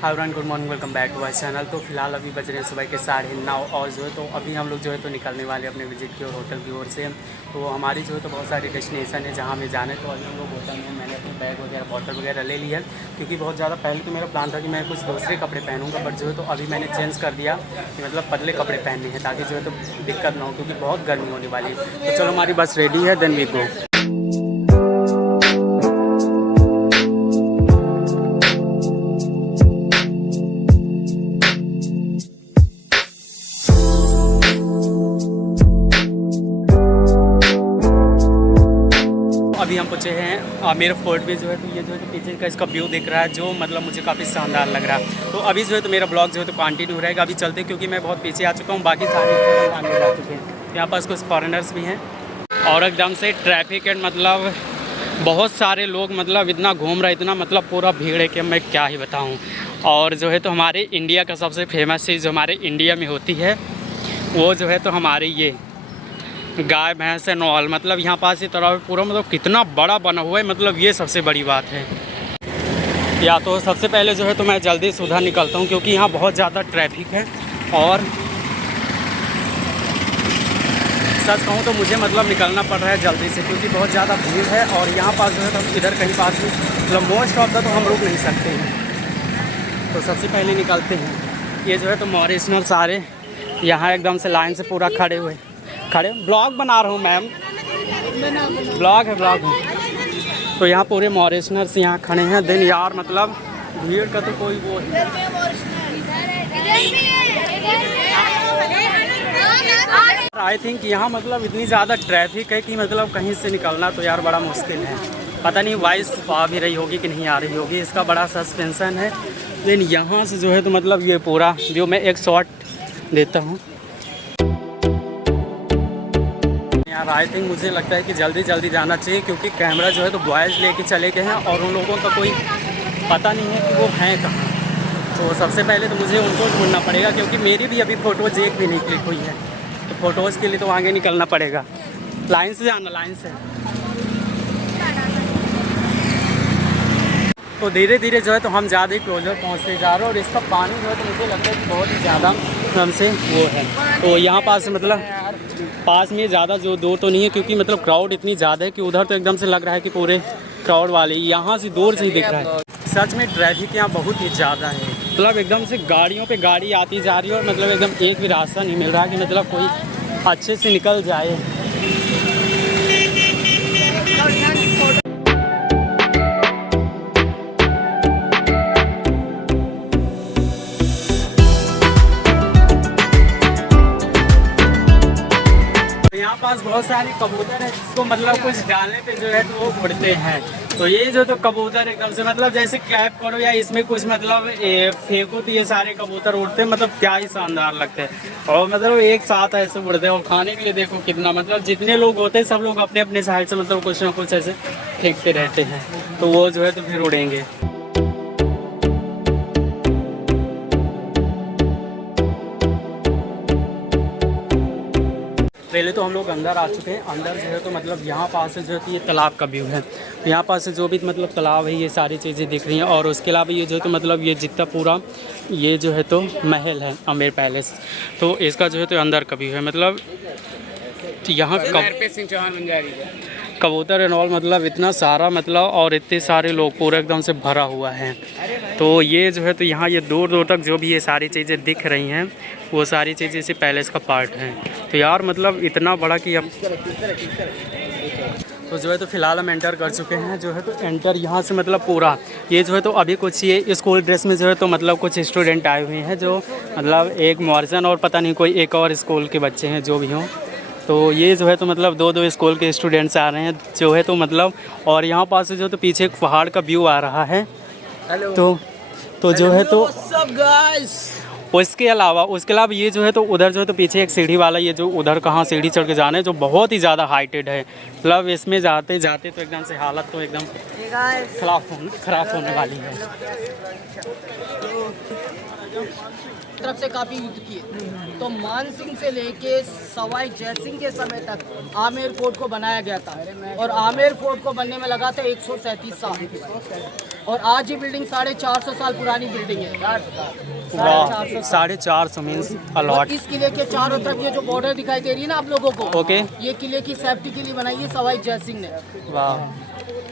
Hi everyone, good morning, welcome back to my channel. तो फिलहाल अभी बज रहे हैं सुबह के 9:30 और जो है तो अभी हम लोग जो है तो निकलने वाले अपने विजिट की और होटल की ओर से। तो हमारी जो है तो बहुत सारी डेस्टिनेशन है जहाँ हमें जाना है। तो अभी हम लोग होटल में मैंने अपने बैग वगैरह बॉटल वगैरह ले लिया है, क्योंकि बहुत ज़्यादा पहले तो मेरा प्लान था कि मैं कुछ दूसरे कपड़े पहनूंगा, बट जो है तो अभी मैंने चेंज कर दिया कि मतलब पतले कपड़े पहनने हैं ताकि जो है तो दिक्कत ना हो, क्योंकि बहुत गर्मी होने वाली है। तो चलो हमारी बस रेडी है, देन वी गो। अभी हम पहुँचे हैं आमेर फोर्ट में। जो है तो ये जो है तो पीछे का इसका व्यू दिख रहा है, जो मतलब मुझे काफ़ी शानदार लग रहा है। तो अभी जो है तो मेरा ब्लॉग जो है तो कंटिन्यू रहेगा। अभी चलते क्योंकि मैं बहुत पीछे आ चुका हूँ, बाकी सारे आगे जा चुके हैं। यहाँ पास कुछ फॉरेनर्स भी हैं और एकदम से ट्रैफिक एंड मतलब बहुत सारे लोग मतलब इतना घूम रहा है, इतना मतलब पूरा भीड़ है कि मैं क्या ही बताऊँ। और जो है तो हमारे इंडिया का सबसे फेमस चीज़ जो हमारे इंडिया में होती है वो जो है तो हमारे ये गाय भैंस है नॉल, मतलब यहाँ पास ये तरह पूरा मतलब कितना बड़ा बना हुआ है, मतलब ये सबसे बड़ी बात है। या तो सबसे पहले जो है तो मैं जल्दी से उधर निकलता हूँ क्योंकि यहाँ बहुत ज़्यादा ट्रैफिक है। और सच कहूँ तो मुझे मतलब निकलना पड़ रहा है जल्दी से क्योंकि बहुत ज़्यादा भीड़ है। और यहाँ पास जो है तो हम इधर कहीं पास में मतलब मोस्ट ऑफ द तो हम रुक नहीं सकते हैं। तो सबसे पहले निकलते हैं। ये जो है तो मॉरिशनल सारे यहाँ एकदम से लाइन से पूरा खड़े हुए ब्लॉग बना रहा हूँ मैम, ब्लॉग है। तो यहाँ पूरे मॉरिशनर्स यहाँ खड़े हैं। दिन यार मतलब भीड़ का तो कोई वो है। आई थिंक यहाँ मतलब इतनी ज़्यादा ट्रैफिक है कि मतलब कहीं से निकलना तो यार बड़ा मुश्किल है। पता नहीं वॉइस आ भी रही होगी कि नहीं आ रही होगी, इसका बड़ा सस्पेंशन है। लेकिन यहाँ से जो है तो मतलब ये पूरा जो मैं एक शॉट देता हूँ यार। आई थिंक मुझे लगता है कि जल्दी जल्दी जाना चाहिए क्योंकि कैमरा जो है तो बॉयज़ लेके चले गए हैं और उन लोगों का कोई पता नहीं है कि वो हैं कहाँ। तो सबसे पहले तो मुझे उनको ढूंढना पड़ेगा क्योंकि मेरी भी अभी फ़ोटोज़ एक भी नहीं क्लिक हुई है। तो फ़ोटोज़ के लिए तो आगे निकलना पड़ेगा। लाइन से जाना, लाइन से। तो धीरे धीरे जो है तो हम ज़्यादा ही क्लोजर पहुँचते जा रहे हैं। और इसका पानी जो है तो मुझे लगता है कि बहुत ही ज़्यादा हमसे वो है। तो यहाँ पास मतलब पास में ज़्यादा जो दूर तो नहीं है क्योंकि मतलब क्राउड इतनी ज़्यादा है कि उधर तो एकदम से लग रहा है कि पूरे क्राउड वाले यहाँ से दूर से ही दिख रहा है। सच में ट्रैफिक यहाँ बहुत ही ज़्यादा है, मतलब एकदम से गाड़ियों पे गाड़ी आती जा रही है और मतलब एकदम एक भी रास्ता नहीं मिल रहा कि मतलब कोई अच्छे से निकल जाए। यहाँ पास बहुत सारे कबूतर हैं जिसको मतलब कुछ डालने पे जो है तो वो उड़ते हैं। तो ये जो तो कबूतर एकदम से मतलब जैसे क्लैप करो या इसमें कुछ मतलब फेंको तो ये सारे कबूतर उड़ते हैं, मतलब क्या ही शानदार लगते हैं। और मतलब एक साथ ऐसे उड़ते हैं। और खाने के लिए देखो कितना मतलब जितने लोग होते हैं सब लोग अपने अपने साइड से मतलब कुछ ना कुछ ऐसे फेंकते रहते हैं, तो वो जो है तो फिर उड़ेंगे। पहले तो हम लोग अंदर आ चुके हैं। अंदर जो है तो मतलब यहाँ पास से जो है तो ये तालाब का व्यू है। तो यहाँ पास से जो भी मतलब तालाब है ये सारी चीज़ें दिख रही हैं। और उसके अलावा ये जो है तो मतलब ये जितना पूरा ये जो है तो महल है आमेर पैलेस, तो इसका जो है तो अंदर का व्यू है। मतलब यहाँ कबूतर एंड ऑल मतलब इतना सारा मतलब और इतने सारे लोग पूरा एकदम से भरा हुआ है। तो ये जो है तो यहाँ ये दूर दूर तक जो भी ये सारी चीज़ें दिख रही हैं वो सारी चीज़ें इसी पैलेस का पार्ट हैं। तो यार मतलब इतना बड़ा कि अब तो जो है तो फ़िलहाल हम एंटर कर चुके हैं। जो है तो एंटर यहाँ से मतलब पूरा ये जो है तो अभी कुछ ये स्कूल ड्रेस में जो है तो मतलब कुछ स्टूडेंट आए हुए हैं, जो मतलब एक मॉर्जन और पता नहीं कोई एक और स्कूल के बच्चे हैं जो भी हों। तो ये जो है तो मतलब दो स्कूल के स्टूडेंट्स आ रहे हैं जो है तो मतलब। और यहाँ पास से जो तो पीछे एक पहाड़ का व्यू आ रहा है। तो जो है तो उसके अलावा ये जो है तो उधर जो है तो पीछे एक सीढ़ी वाला ये जो उधर कहाँ सीढ़ी चढ़ के जाना है जो बहुत ही ज़्यादा हाइटेड है। मतलब इसमें जाते जाते तो एकदम से हालत तो एकदम ख़राब होने वाली है। तरफ से काफ़ी युद्ध किए। तो मान सिंह से लेके सवाई जयसिंह के समय तक आमेर फोर्ट को बनाया गया था और आमेर फोर्ट को बनने में लगा था 137 साल। और आज ये बिल्डिंग 450 साल पुरानी बिल्डिंग है। 450 मीन्स अलॉट। इस किले के चारों तरफ ये जो बॉर्डर दिखाई दे रही है ना आप लोगों को, ओके, ये किले की सेफ्टी के लिए बनाई है सवाई जयसिंह ने। वाह,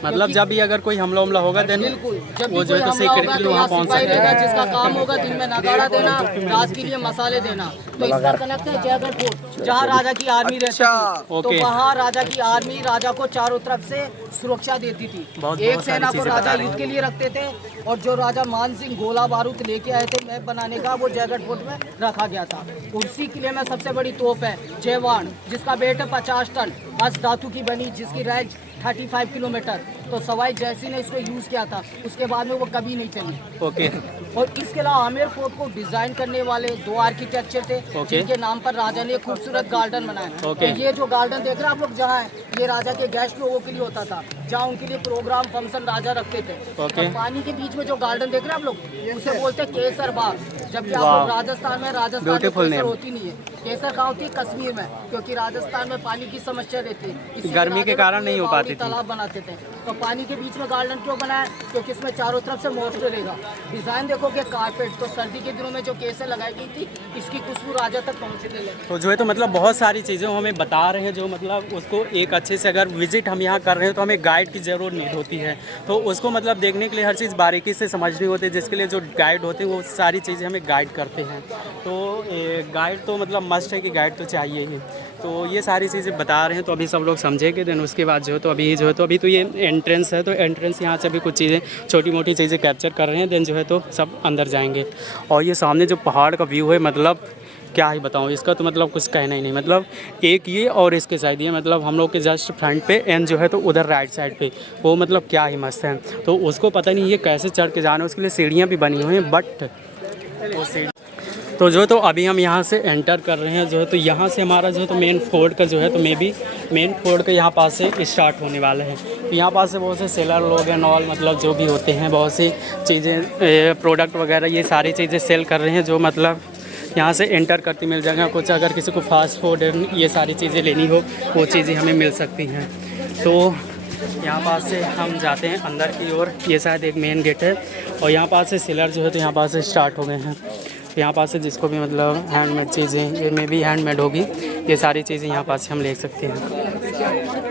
मतलब जब भी अगर कोई हमला हमला होगा देन बिल्कुल, जब वो भी जो है तो सीक्रेटली वहाँ पहुँच सकते रहेगा, हैं। जिसका काम होगा दिन में नगाड़ा देना, रात के लिए मसाले देना। तो इसका कनेक्ट है जयगढ़ फोर्ट, जहाँ राजा की आर्मी रहती थी। तो ओके। वहाँ राजा की आर्मी राजा को चारों तरफ से सुरक्षा देती थी। एक सेना को राजा युद्ध के लिए रखते थे और जो राजा मान सिंह गोला बारूद लेके आए थे मैप बनाने का, वो जयगढ़ फोर्ट में रखा गया था। उसी किले में सबसे बड़ी तोप है जयवान, जिसका वेट है 50 टन, अस धातु की बनी, जिसकी रेंज 35 किलोमीटर। तो सवाई जयसिंह ने इसको यूज किया था, उसके बाद में वो कभी नहीं चली। ओके। और इसके अलावा आमेर फोर्ट को डिजाइन करने वाले 2 आर्किटेक्चर थे, ओके। जिनके नाम पर राजा ने एक खूबसूरत गार्डन बनाया। ओके। तो ये जो गार्डन देख रहे हैं आप लोग जहाँ है, ये राजा के गेस्ट लोगों के लिए होता था, जहाँ उनके लिए प्रोग्राम फंक्शन राजा रखते थे। ओके। और पानी के बीच में जो गार्डन देख रहे हैं आप लोग, उसे बोलते हैं केसर बाग। जबकि आप लोग राजस्थान में Beautiful केसर name। होती नहीं है, केसर कहाँ होती है? कश्मीर में, क्योंकि राजस्थान में पानी की समस्या रहती है, इसलिए गर्मी के राजा कारण नहीं हो बावड़ी पाती थी। तालाब बनाते थे। तो पानी के बीच में गार्डन क्यों बनाया? क्योंकि इसमें चारों तरफ से मॉइस्चर रहेगा। डिजाइन देखोगे कारपेट, तो सर्दी के दिनों में जो केसर लगाई गई थी, इसकी खुशबू राजा तक पहुँचने लगी। तो जो है तो मतलब बहुत सारी चीज़ें हमें बता रहे हैं, जो मतलब उसको एक अच्छे से अगर विजिट हम यहाँ कर रहे हैं तो हमें गाइड की ज़रूर नीड होती है। तो उसको मतलब देखने के लिए हर चीज़ बारीकी से समझनी होती है, जिसके लिए जो गाइड होते हैं वो सारी चीज़ें हमें गाइड करते हैं। तो गाइड तो मतलब मस्ट है कि गाइड तो चाहिए ही। तो ये सारी चीज़ें बता रहे हैं, तो अभी सब लोग समझेंगे। देन उसके बाद जो है तो अभी जो है तो अभी तो ये एंट्रेंस है, तो एंट्रेंस यहाँ से भी कुछ चीज़ें छोटी मोटी चीज़ें कैप्चर कर रहे हैं। देन जो है तो सब अंदर जाएंगे। और ये सामने जो पहाड़ का व्यू है, मतलब क्या ही बताऊँ इसका, तो मतलब कुछ कहना ही नहीं। मतलब एक ये और इसके साइड ये, मतलब हम लोग के जस्ट फ्रंट पे एंड जो है तो उधर राइट साइड पे वो मतलब क्या ही मस्त है। तो उसको पता नहीं ये कैसे चढ़ के जाना है, उसके लिए सीढ़ियाँ भी बनी हुई हैं, बट वो सीढ़ी तो जो है तो अभी हम यहाँ से एंटर कर रहे हैं। जो है तो यहाँ से हमारा जो है तो मेन फोर्ट का जो है तो मे बी मेन फोर्ट के यहाँ पास से स्टार्ट होने वाला है। यहाँ पास से बहुत से सेलर लोग हैं और मतलब जो भी होते हैं, बहुत सी चीज़ें प्रोडक्ट वगैरह ये सारी चीज़ें सेल कर रहे हैं, जो मतलब यहाँ से एंटर करती मिल जाएगा। कुछ अगर किसी को फास्ट फूड ये सारी चीज़ें लेनी हो, वो चीज़ें हमें मिल सकती हैं। तो यहाँ पास से हम जाते हैं अंदर की ओर। ये शायद एक मेन गेट है और यहाँ पास से सेलर जो है तो यहाँ पास से स्टार्ट हो गए हैं। यहाँ पास से जिसको भी मतलब हैंडमेड चीज़ें, ये में भी हैंडमेड होगी, ये सारी चीज़ें यहाँ पास से हम ले सकते हैं।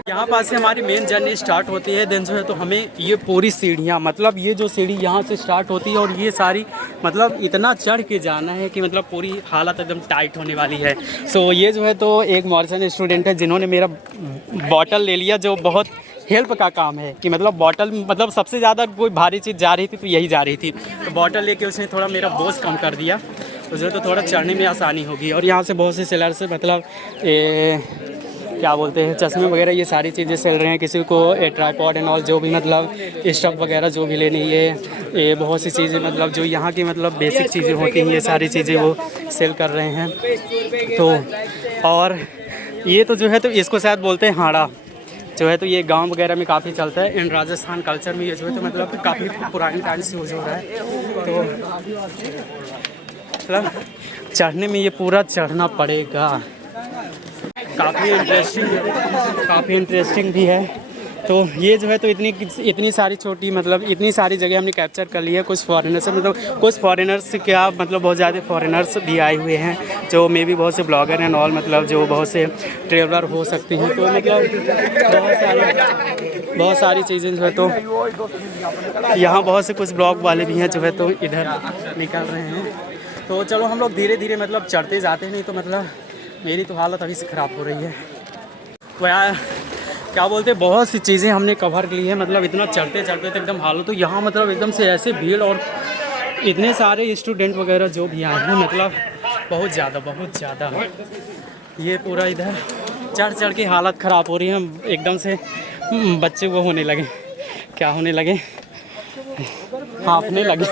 यहाँ पास से हमारी मेन जर्नी स्टार्ट होती है। देन जो है तो हमें ये पूरी सीढ़ियाँ, मतलब ये जो सीढ़ी यहाँ से स्टार्ट होती है और ये सारी मतलब इतना चढ़ के जाना है कि मतलब पूरी हालत एकदम टाइट होने वाली है। सो ये जो है तो एक मॉरिसन स्टूडेंट है जिन्होंने मेरा बॉटल ले लिया, जो बहुत हेल्प का काम है कि मतलब बॉटल, मतलब सबसे ज़्यादा कोई भारी चीज़ जा रही थी तो यही जा रही थी, तो बॉटल लेके उसने थोड़ा मेरा बोझ कम कर दिया, तो जो है तो थोड़ा चढ़ने में आसानी होगी। और यहाँ से बहुत से सेलर से मतलब क्या बोलते हैं, चश्मे वगैरह ये सारी चीज़ें सेल रहे हैं। किसी को ट्राईपॉड एंड ऑल जो भी मतलब स्टफ वगैरह जो भी लेनी है, ये बहुत सी चीज़ें मतलब जो यहाँ की मतलब बेसिक चीज़ें होती हैं, ये सारी चीज़ें वो सेल कर रहे हैं। तो और ये तो जो है तो इसको शायद बोलते हैं हाड़ा, जो है तो ये गांव वगैरह में काफ़ी चलता है। इन राजस्थान कल्चर में ये जो है तो मतलब काफ़ी पुरानी टाइम से यूज हो रहा है। तो मतलब चढ़ने में ये पूरा चढ़ना पड़ेगा, काफ़ी इंटरेस्टिंग भी है। तो ये जो है तो इतनी सारी छोटी मतलब इतनी सारी जगह हमने कैप्चर कर ली है। कुछ फॉरेनर्स से मतलब कुछ फॉरेनर्स क्या मतलब बहुत ज़्यादा फॉरेनर्स भी आए हुए हैं, जो मे भी बहुत से ब्लॉगर एंड ऑल, मतलब जो बहुत से ट्रेवलर हो सकते हैं। तो मतलब बहुत सारी चीज़ें जो है तो यहाँ बहुत से कुछ ब्लॉग वाले भी हैं जो है तो इधर निकल रहे हैं। तो चलो हम लोग धीरे धीरे मतलब चढ़ते जाते हैं, नहीं तो मतलब मेरी तो हालत अभी से ख़राब हो रही है। वह क्या बोलते हैं, बहुत सी चीज़ें हमने कवर की है, मतलब इतना चढ़ते चढ़ते तो एकदम हालत। तो यहाँ मतलब एकदम से ऐसे भीड़ और इतने सारे स्टूडेंट वगैरह जो भी आए हैं, मतलब बहुत ज़्यादा ये पूरा इधर चढ़ के हालत ख़राब हो रही है एकदम से। बच्चे वो होने लगे, क्या होने लगे, हाँफने लगे।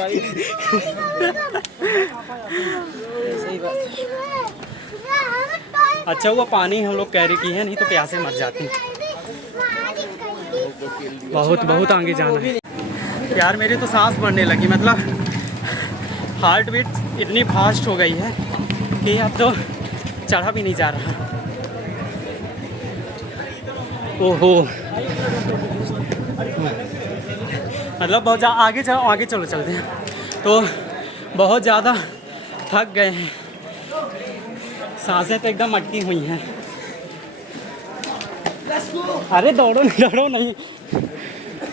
अच्छा हुआ पानी हम लोग कैरी किए हैं, नहीं तो प्यासे मर जाती। बहुत आगे जाना है यार, मेरी तो सांस बढ़ने लगी। मतलब हार्ट बीट इतनी फास्ट हो गई है कि अब तो चढ़ा भी नहीं जा रहा। ओहो, मतलब बहुत ज़्यादा आगे चलो चलते हैं। तो बहुत ज़्यादा थक गए हैं, सांसें तो एकदम अटकी हुई हैं। अरे दौड़ो नहीं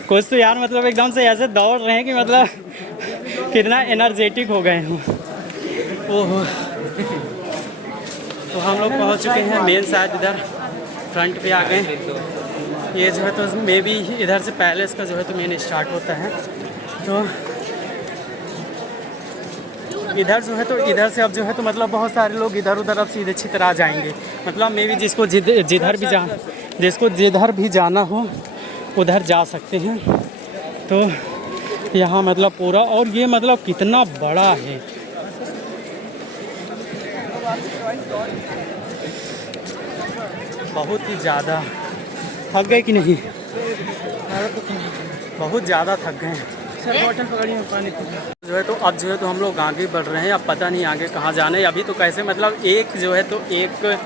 कुछ तो यार, मतलब एकदम से ऐसे दौड़ रहे हैं कि मतलब कितना एनर्जेटिक हो गए हूँ। ओहो, तो हम लोग पहुँच चुके हैं मेन, शायद इधर फ्रंट पे आ गए। ये जो है तो मे बी इधर से पहले इसका जो है तो मेन स्टार्ट होता है। तो इधर जो है तो इधर से अब जो है तो मतलब बहुत सारे लोग इधर उधर अब सीधे अच्छी तरह जाएंगे। मतलब मे बी जिसको जिधर भी जाना हो उधर जा सकते हैं। तो यहाँ मतलब पूरा, और ये मतलब कितना बड़ा है, बहुत ही ज़्यादा। थक गए कि नहीं? बहुत ज़्यादा थक गए हैं। सर बॉटल पकड़िए पानी जो है तो अब जो है तो हम लोग आगे बढ़ रहे हैं। अब पता नहीं आगे कहाँ जाना है। अभी तो कैसे मतलब एक जो है तो एक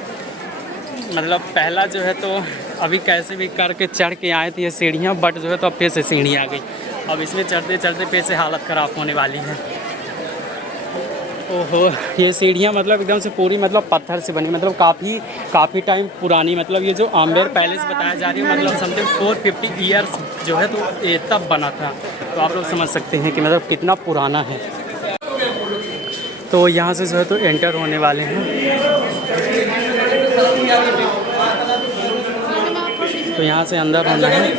मतलब पहला जो है तो अभी कैसे भी करके चढ़ के आए थे ये सीढ़ियाँ, बट जो है तो अब फिर से सीढ़ी आ गई। अब इसमें चढ़ते चढ़ते फिर से हालत ख़राब होने वाली है। ओहो, ये सीढ़ियाँ मतलब एकदम से पूरी मतलब पत्थर से बनी, मतलब काफ़ी टाइम पुरानी। मतलब ये जो आम्बेर पैलेस बताया जा रही है मतलब समथिंग 450 ईयर्स जो है तो ये तब बना था। तो आप लोग समझ सकते हैं कि मतलब कितना पुराना है। तो यहाँ से जो है तो एंटर होने वाले हैं। तो यहाँ से अंदर होना है।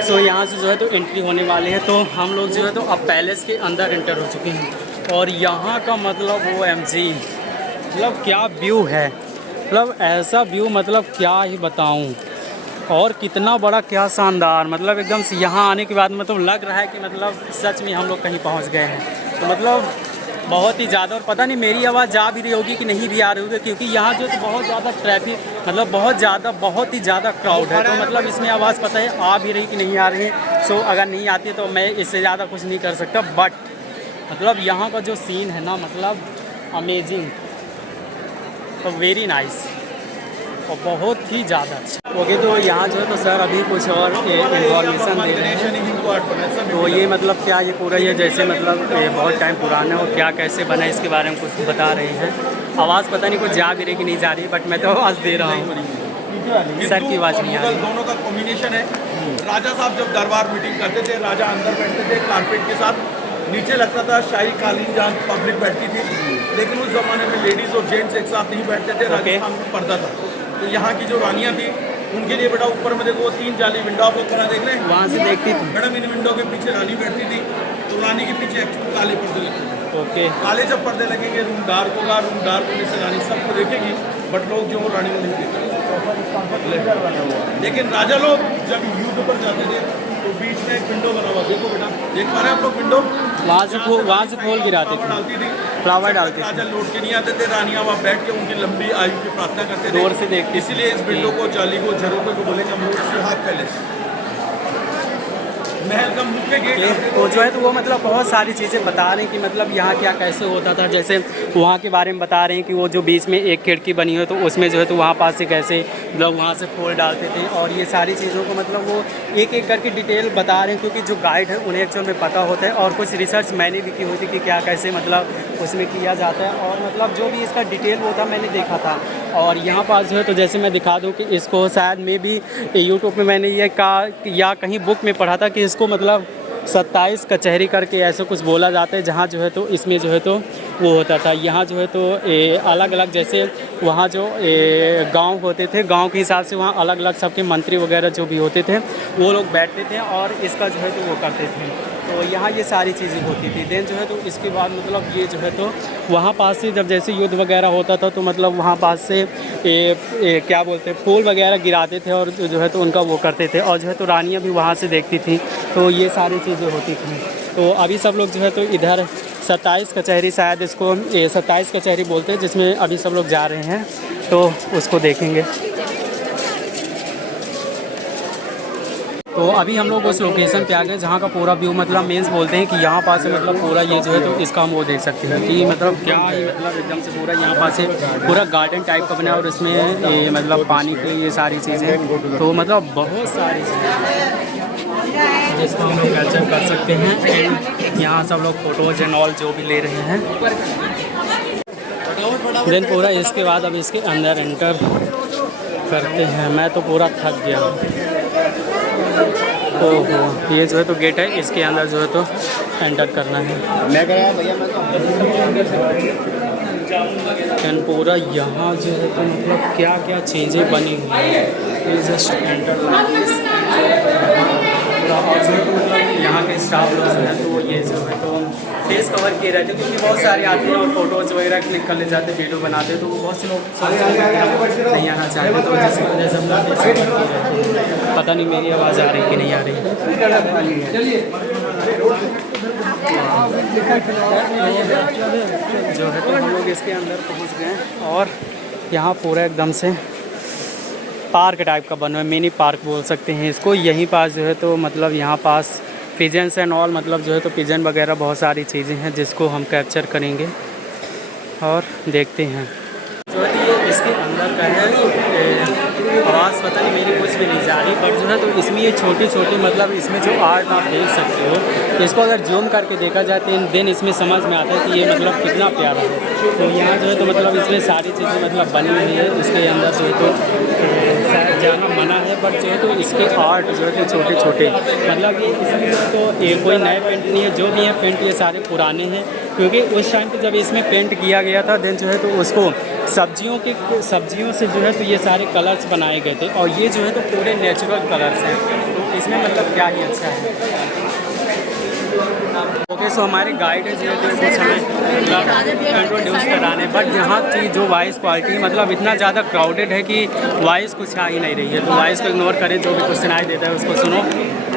तो यहाँ से जो है तो एंट्री होने वाले हैं। तो हम लोग जो है तो अब पैलेस के अंदर एंटर हो चुके हैं। और यहाँ का मतलब OMG, मतलब क्या व्यू है, मतलब ऐसा व्यू मतलब क्या ही बताऊँ। और कितना बड़ा, क्या शानदार, मतलब एकदम से यहाँ आने के बाद मतलब लग रहा है कि मतलब सच में हम लोग कहीं पहुँच गए हैं। तो मतलब बहुत ही ज़्यादा, और पता नहीं मेरी आवाज़ जा भी रही होगी कि नहीं भी आ रही होगी, क्योंकि यहाँ जो है बहुत ज़्यादा ट्रैफिक, मतलब बहुत ही ज़्यादा क्राउड है। तो मतलब इसमें आवाज़ पता है आ भी रही कि नहीं आ रही है। सो अगर नहीं आती है तो मैं इससे ज़्यादा कुछ नहीं कर सकता। बट मतलब यहाँ का जो सीन है ना, मतलब अमेजिंग, तो वेरी नाइस, और बहुत ही ज़्यादा अच्छा। ओके, तो यहाँ जो है तो सर अभी कुछ और इन्फॉर्मेशन दे रहे हैं। तो ये मतलब क्या, ये पूरा ये जैसे मतलब ये बहुत टाइम पुराना है और क्या कैसे बना है इसके बारे में कुछ बता रहे हैं। आवाज़ पता नहीं कुछ जा भी रही कि नहीं जा रही, बट मैं तो आवाज़ दे रहा हूँ। सर की आवाज़ नहीं आ रही। दोनों का कॉम्बिनेशन है। राजा साहब जब दरबार मीटिंग करते थे, राजा अंदर बैठते थे कारपेट के साथ, नीचे लगता था शाही कालीन जहाँ पब्लिक बैठती थी। लेकिन उस जमाने में लेडीज़ और जेंट्स एक साथ नहीं बैठते थे, राजस्थान में पर्दा था। तो यहाँ की जो रानियाँ थी उनके लिए बेटा ऊपर में देखो 3 जाली विंडो आपको खड़ा देख रहे हैं, वहाँ से देखती थी मैडम। इन विंडो के पीछे रानी बैठती थी, तो रानी के पीछे एक्चुअली काले पर्दे लगते थे। ओके, काले जब पर्दे लगेंगे रूम डार्क होगा, रूम डार्क होने से रानी सबको देखेगी, बट लोग जो रानी को नहीं देखेंगे। लेकिन राजा लोग जब युद्ध पर जाते थे तो बीच में एक विंडो बना हुआ, देखो बेटा, देख पा रहे हैं आप लोग विंडो, वहाँ से खोल गिराते थे, डालती थी, फ्लावर डालते थे। राजा लौट के नहीं आते थे, रानियाँ वहाँ बैठ के उनकी लंबी आयु की प्रार्थना करते थे, दूर से देखते। इसलिए इस विंडो को, जाली को, झरोखे को बोलेंगे हम लोग सुहाग पैलेस। महल का मुख्य गेट तो जो है तो वो मतलब बहुत सारी चीज़ें बता रहे हैं कि मतलब यहाँ क्या कैसे होता था। जैसे वहाँ के बारे में बता रहे हैं कि वो जो बीच में एक खिड़की बनी हो तो उसमें जो है तो वहाँ पास से कैसे मतलब वहाँ से फूल डालते थे, और ये सारी चीज़ों को मतलब वो एक एक करके डिटेल बता रहे हैं, क्योंकि जो गाइड है उन्हें एक्चुअल में पता होता है। और कुछ रिसर्च मैंने भी की हुई थी कि क्या कैसे मतलब उसमें किया जाता है, और मतलब जो भी इसका डिटेल वो था मैंने देखा था। और यहाँ पास जो है तो जैसे मैं दिखा दूँ कि इसको शायद में भी यूट्यूब में मैंने ये कहा या कहीं बुक में पढ़ा था कि इसको मतलब 27 कचहरी करके ऐसे कुछ बोला जाता है, जहाँ जो है तो इसमें जो है तो वो होता था। यहाँ जो है तो अलग अलग, जैसे वहाँ जो गांव होते थे, गांव के हिसाब से वहाँ अलग अलग सबके मंत्री वगैरह जो भी होते थे वो लोग बैठते थे और इसका जो है तो वो करते थे। तो यहाँ ये सारी चीज़ें होती थी। देन जो है तो इसके बाद मतलब ये जो है तो वहाँ पास से जब जैसे युद्ध वगैरह होता था तो मतलब वहाँ पास से क्या बोलते हैं, फूल वगैरह गिराते थे और जो है तो उनका वो करते थे, और जो है तो रानियाँ भी वहाँ से देखती थी। तो ये सारी चीज़ें होती थी। तो अभी सब लोग जो है तो इधर 27 कचहरी, शायद इसको 27 कचहरी बोलते हैं, जिसमें अभी सब लोग जा रहे हैं, तो उसको देखेंगे। तो अभी हम लोग उस लोकेशन पे आ गए जहाँ का पूरा व्यू मतलब मीन्स बोलते हैं कि यहाँ पास से मतलब पूरा ये जो है तो इसका हम वो देख सकते हैं कि मतलब क्या ही मतलब एकदम से पूरा यहाँ पास से पूरा गार्डन टाइप का बना है और इसमें ये मतलब पानी की ये सारी चीज़ें तो मतलब बहुत सारी चीज़ें जिसको हम लोग कैप्चर कर सकते हैं। यहाँ सब लोग फ़ोटोज़ एंड ऑल जो भी ले रहे हैं। देन पूरा इसके बाद अब इसके अंदर एंटर करते हैं। मैं तो पूरा थक गया। ओहो, ये जो है तो गेट है, इसके अंदर जो है तो एंटर करना है। एंड पूरा यहाँ जो है तो मतलब क्या क्या चीज़ें बनी हुई हैं। ये जस्ट एंटर और जो है तो मतलब यहाँ के स्टाफ लोग जो है तो ये जो है तो फेस कवर किए रहते हैं क्योंकि बहुत सारे आते हैं और फोटोज़ वगैरह क्लिक कर ले जाते हैं, वीडियो बनाते हैं, तो बहुत से लोग नहीं आना चाहते तो जिसकी वजह से हम लोग फेस कवर किए रहते हैं। पता नहीं मेरी आवाज़ आ रही कि नहीं आ रही। जो है तो हम लोग इसके अंदर पहुँच गए और यहाँ पूरा एकदम से पार्क टाइप का बना है, मिनी पार्क बोल सकते हैं इसको। यहीं पास जो है तो मतलब यहाँ पास पिजन्स एंड ऑल मतलब जो है तो पिजन वगैरह बहुत सारी चीज़ें हैं जिसको हम कैप्चर करेंगे और देखते हैं। जो है ये इसके अंदर का है, आवाज़ पता नहीं मेरी कुछ भी नहीं जा रही, बट जो है तो इसमें ये छोटी छोटी मतलब इसमें जो आर्ट आप देख सकते हो, इसको अगर जूम करके देखा जाए तो देन इसमें समझ में आता है कि ये मतलब कितना प्यारा है। तो यहाँ जो है तो मतलब इसमें सारी चीज़ें मतलब बनी हुई है। इसके अंदर जो है तो शायद जाना मना है, बट जो है तो इसके आर्ट जो है तो छोटे छोटे मतलब ये इसमें जो है तो ये कोई नए पेंट नहीं है, जो भी है पेंट ये सारे पुराने हैं क्योंकि उस टाइम पे जब इसमें पेंट किया गया था देन जो है तो उसको सब्जियों से जो है तो ये सारे कलर्स बनाए गए थे और ये जो है तो पूरे नेचुरल कलर्स हैं। तो इसमें मतलब क्या ही अच्छा है। ओके, सो हमारे गाइड है जो है तो कुछ हमें इंट्रोड्यूस कराने, बट यहाँ की जो वॉइस क्वालिटी मतलब इतना ज़्यादा क्राउडेड है कि वॉइस कुछ आ ही नहीं रही है। तो वॉइस को इग्नोर करें, जो भी कुछ सुनाई देता है उसको सुनो,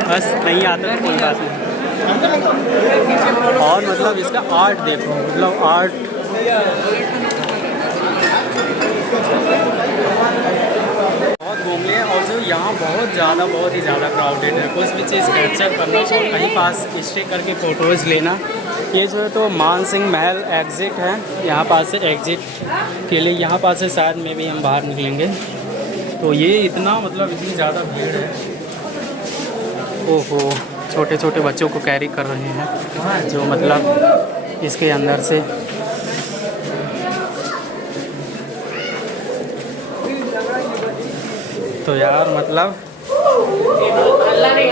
बस नहीं आता तो कोई बात नहीं। और मतलब इसका आर्ट देखो, मतलब आर्ट बहुत घूम लिए और जो यहाँ बहुत ही ज़्यादा क्राउडेड है। कुछ भी चीज़ कैप्चर करना और कहीं पास स्टे करके फ़ोटोज़ लेना। ये जो है तो मान सिंह महल एग्ज़िट है, यहाँ पास से एग्ज़िट के लिए यहाँ पास से शायद में भी हम बाहर निकलेंगे। तो ये इतना मतलब इतनी ज़्यादा भीड़ है। ओहो, छोटे छोटे बच्चों को कैरी कर रहे हैं जो मतलब इसके अंदर से। तो यार मतलब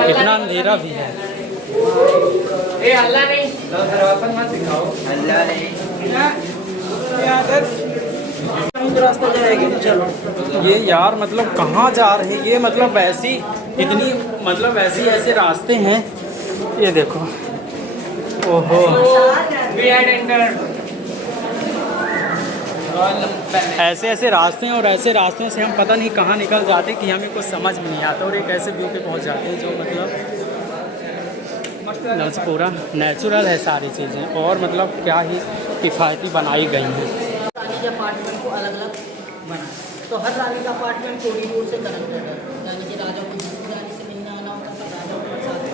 इतना अंधेरा भी है। ये यार मतलब कहाँ जा रहे हैं ये, मतलब ऐसी इतनी मतलब ऐसे रास्ते हैं, ये देखो। ओहो, ऐसे रास्ते हैं और ऐसे रास्ते से हम पता नहीं कहाँ निकल जाते कि हमें कुछ समझ में नहीं आता और एक ऐसे व्यू पे पहुँच जाते हैं जो मतलब पूरा नेचुरल है सारी चीज़ें और मतलब क्या ही किफ़ायती बनाई गई हैं। रानी के अपार्टमेंट को अलग अलग बना, तो हर रानी का अपार्टमेंट कॉरिडोर से कनेक्ट रहता है, यानी कि राजा को जिस रानी से मिलने आना होता था राजा को साथ में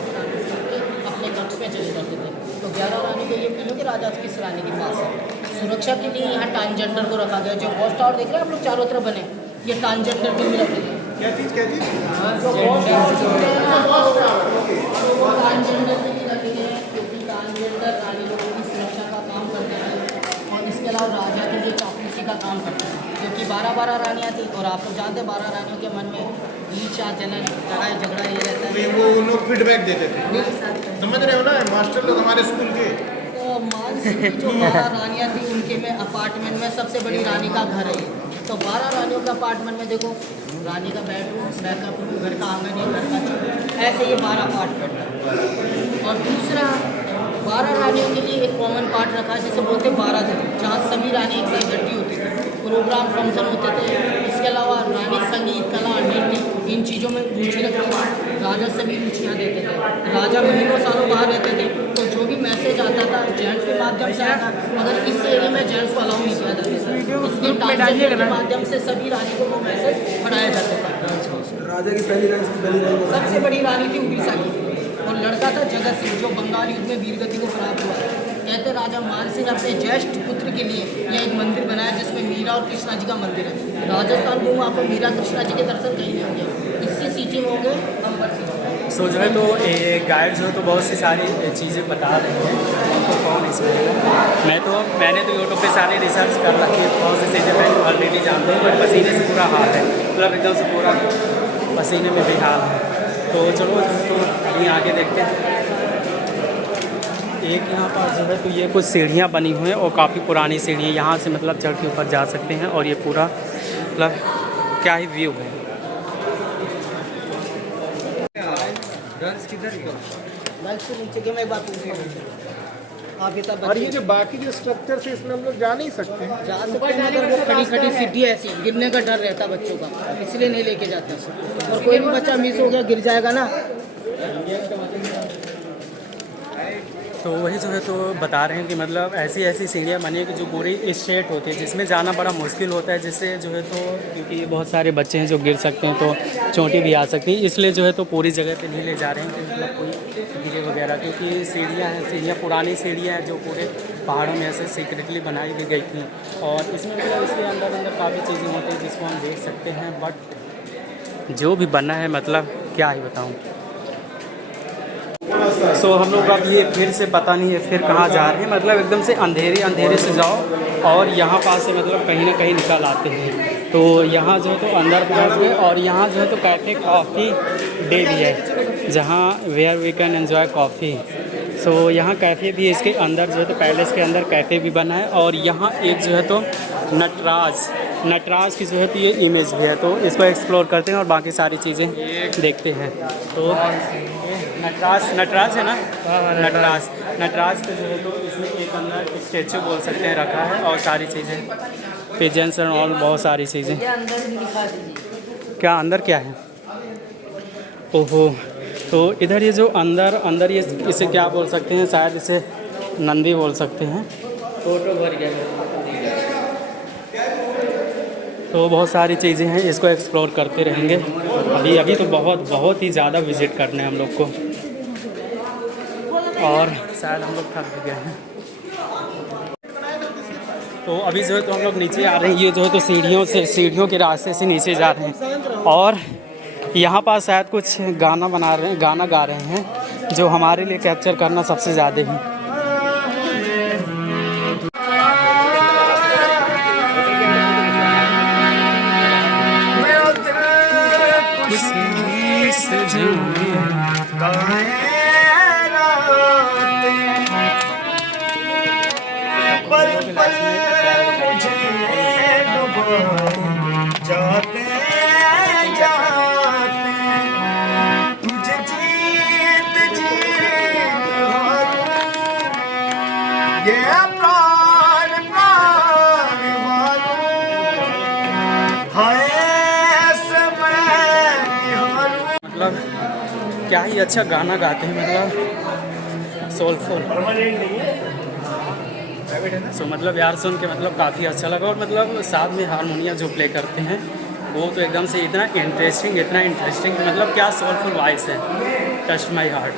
अपने कक्ष में चले जाते थे। तो 11 रानी के लिए मिलो कि राजा किस रानी के पास है। सुरक्षा के लिए यहाँ ट्रांसजेंडर को रखा गया। जो वॉच टावर देख रहे हैं आप लोग चारों तरफ बने, ये ट्रांसजेंडर के लिए रखे गए। क्या चीज़ जो वॉच वो ट्रांसजेंडर के लिए रखे गए हैं क्योंकि ट्रांसजेंडर रानी लोगों की सुरक्षा का काम करते हैं और इसके अलावा राजा के लिए चापलूसी का काम करते हैं क्योंकि 12 रानियाँ थी और आप लोग जानते हैं 12 रानियों के मन में ईर्ष्या जलन लड़ाई झगड़ा ये रहता है। वो लोग फीडबैक देते थे, समझ रहे हो ना मास्टर लोग हमारे स्कूल के। तो मान सिंह जो 12 रानियाँ थी उनके में अपार्टमेंट में सबसे बड़ी रानी का घर है। तो 12 रानियों के अपार्टमेंट में देखो रानी का बेडरूम, बैकअप रूम, घर का आंगन, ये घर का चौक, ऐसे ये 12 अपार्टमेंट है। और दूसरा 12 रानियों के लिए एक कॉमन पार्ट रखा है जिसे बोलते हैं 12 दिन, जहाँ सभी रानी एक साथ इकट्ठी होती थी, प्रोग्राम फंक्शन होते थे। इसके अलावा रानी संगीत, कला, नृत्य इन चीज़ों में रुचि रखते थे। राजा सभी रुचियाँ देते थे। राजा महीनों सालों बाहर रहते थे तो जो भी मैसेज आता था जेंट्स के माध्यम से आता, मगर इस एरिया में जेंट्स को अलाउ नहीं किया जाता था। इसके माध्यम से सभी रानी को वो मैसेज पढ़ाया जाता था। राजा की पहली रानी सबसे पहली रानी सबसे बड़ी रानी थी उड़ीसा की, और लड़का था जगत सिंह जो बंगाल युद्ध में वीरगति को प्राप्त हुआ। कहते राजा मान सिंह अपने ज्येष्ठ पुत्र के लिए यह एक मंदिर बनाया जिसमें मीरा और कृष्णा जी का मंदिर है। राजस्थान में आपको मीरा कृष्णा जी के दर्शन कहीं नहीं होंगे, इसी सिटी में होंगे अंबर सिटी। सो जो है तो गाइड जो है तो बहुत सी सारी चीज़ें बता रहे हैं तो कौन इसमें मैंने तो यूट्यूब पे सारी रिसर्च कर रखी है, बहुत सी चीज़ें मैं ऑलरेडी जानता हूँ, बट पसीने से पूरा हाल है, मतलब एकदम से पूरा पसीने में भी हाल है। तो चलो तो अभी आगे देखते हैं। एक यहाँ पर जो है तो ये कुछ सीढ़ियाँ बनी हुई हैं और काफ़ी पुरानी सीढ़ियाँ, यहाँ से मतलब चढ़ के ऊपर जा सकते हैं और ये पूरा मतलब क्या ही व्यू है। नीचे के मैं बात आगे तक और ये जो बाकी जो स्ट्रक्चर से इसमें हम लोग जा नहीं सकते हैं। जा सकते हैं मगर वो खड़ी खड़ी सीढ़ी ऐसी गिरने का डर रहता बच्चों का, इसलिए नहीं लेके जाते। और कोई भी बच्चा मिस हो गया गिर जाएगा ना। तो वही जो है तो बता रहे हैं कि मतलब ऐसी ऐसी सीढ़ियाँ बनी है कि जो पूरी स्ट्रेट होती है, जिसमें जाना बड़ा मुश्किल होता है, जिससे जो है तो क्योंकि बहुत सारे बच्चे हैं जो गिर सकते हैं तो चोटी भी आ सकती है, इसलिए जो है तो पूरी जगह पे नहीं ले जा रहे हैं कि मतलब कोई गिरे वगैरह, क्योंकि सीढ़ियाँ हैं, सीढ़ियाँ पुरानी सीढ़ियाँ हैं जो पूरे पहाड़ों में ऐसे सीक्रेटली बनाई भी गई थी। और इसमें मतलब इसके अंदर काफ़ी चीज़ें होती हैं जिसको हम देख सकते हैं, बट जो भी बना है मतलब क्या ही बताऊँ। सो हम लोग अब ये फिर से पता नहीं है फिर कहाँ जा रहे हैं, मतलब एकदम से अंधेरे से जाओ और यहाँ पास से मतलब कहीं ना कहीं निकल आते हैं। तो यहाँ जो है तो अंदर पहुँच गए और यहाँ जो है तो कैफ़े कॉफ़ी डे भी है जहाँ where we can enjoy coffee. So यहाँ कैफ़े भी है, इसके अंदर जो है तो पैलेस के अंदर कैफ़े भी बना है। और यहाँ एक जो है तो नटराज की जो है तो ये इमेज भी है, तो इसको एक्सप्लोर करते हैं और बाकी सारी चीज़ें देखते हैं। तो नटराज है ना, नटराज के जो है तो इसमें एक अंदर स्टैचू बोल सकते हैं रखा है और सारी चीज़ें पिजेंस एंड ऑल बहुत सारी चीज़ें। क्या अंदर क्या है? ओहो, तो इधर ये जो अंदर ये इसे क्या बोल सकते हैं, शायद इसे नंदी बोल सकते हैं। तो बहुत सारी चीज़ें हैं, इसको एक्सप्लोर करते रहेंगे। अभी तो बहुत ही ज़्यादा विज़िट करने हैं हम लोग को और शायद हम लोग थक गए हैं। तो अभी जो है तो हम लोग नीचे आ रहे हैं, ये जो है तो सीढ़ियों के रास्ते से नीचे जा रहे हैं और यहाँ पास शायद कुछ गाना गा रहे हैं जो हमारे लिए कैप्चर करना सबसे ज़्यादा है। मतलब क्या ही अच्छा गाना गाते हैं, मतलब सोलफुल। सो मतलब यार सुन के मतलब काफ़ी अच्छा लगा और मतलब साथ में हारमोनियम जो प्ले करते हैं वो तो एकदम से इतना इंटरेस्टिंग मतलब क्या सोलफुल वॉइस है, टच माय हार्ट।